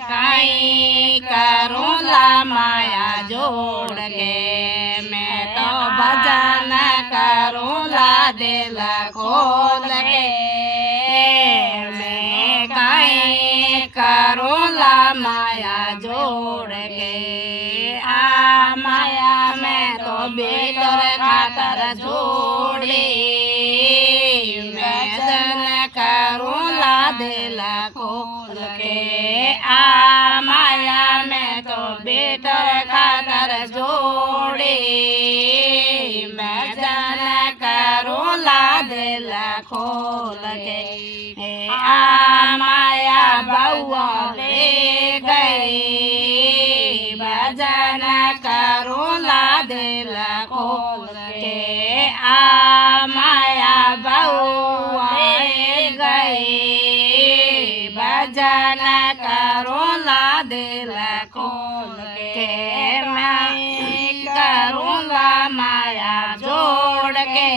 कहीं करूँ ला माया जोड़ के, मैं तो भजन करूँ ला दिल खोल के। मैं कहीं करूँ ला माया जोड़ के, माया में तो भीतर खातर जोड़ी। मैं भजन करूँ ला दिल खोल के, माया में तो भीतर खातर जोड़ी। मैं भजन करूँ ला दिल खोल के, माया बउआ ले गई। भजन करूँ ला दिल खोल के, माया बउआ ले गई। भजन करूँ ला दिल खोल के, मैं करूँ ला माया जोड़ के।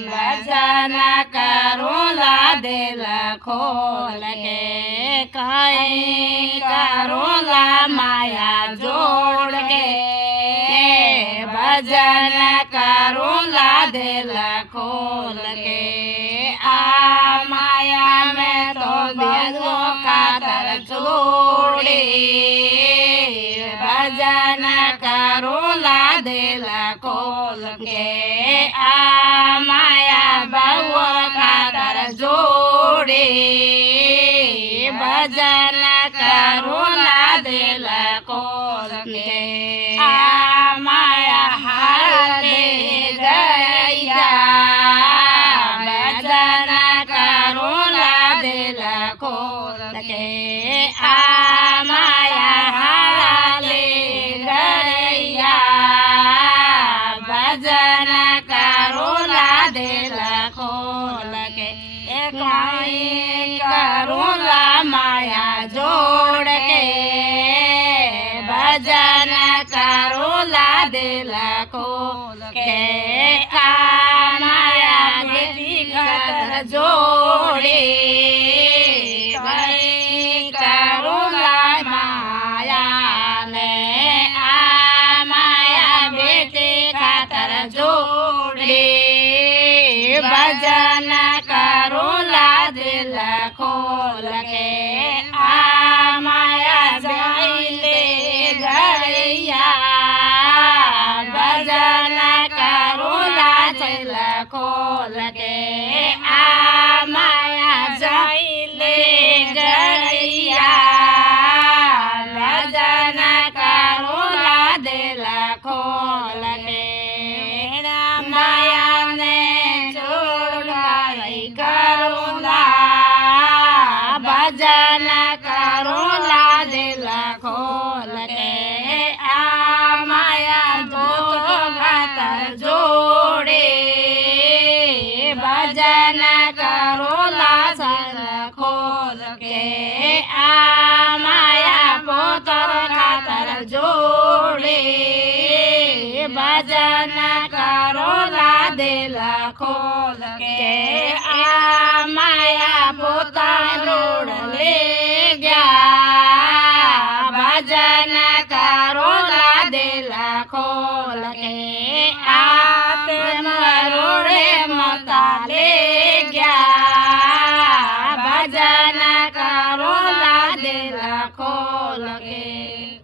भजन करूँ ला दिल खोल के, कहीं करूँ ला माया जोड़ के। भजन करूँ ला दिल खोल के, माया में तो भेदो खातर जोड़ी। भजन करूँ ला दिल खोल के, माया बउआ खातर जोड़ी। भजन करूँ ला दिल खोल के, माया हार दे गैया। भजन करूँ ला दिल खोल के, माया हार ले गैया। भजन करूँ ला दिल खोल के, कहीं करूँ ला माया जोड़ के। भजन करूँ ला दिल खोल के, माया बेटी खातर जोड़ी। कहीं करूँ ला माया ने, माया बेटी खातर जोड़ी। भजन करूँ ला दिल खोल के, माया ले गैया। भजन करूँ ला दिल खोल के, माया ले गैया। भजन करूँ ला दिल खोल के, माया ने छोड़ करूँ ला। भजन करूँ ला दिल खोल के, माया जोड़ खातर जोड़ी। भजन करूँ ला दिल खोल के, माया पोतर खातर जोड़ी। भजन करूँ ला दिल खोल के, माया पोता रोड ले गया। भजन करूँ ला दिल खोल के, रोड़े मता ले गया। भजन करूँ ला दिल खोल के।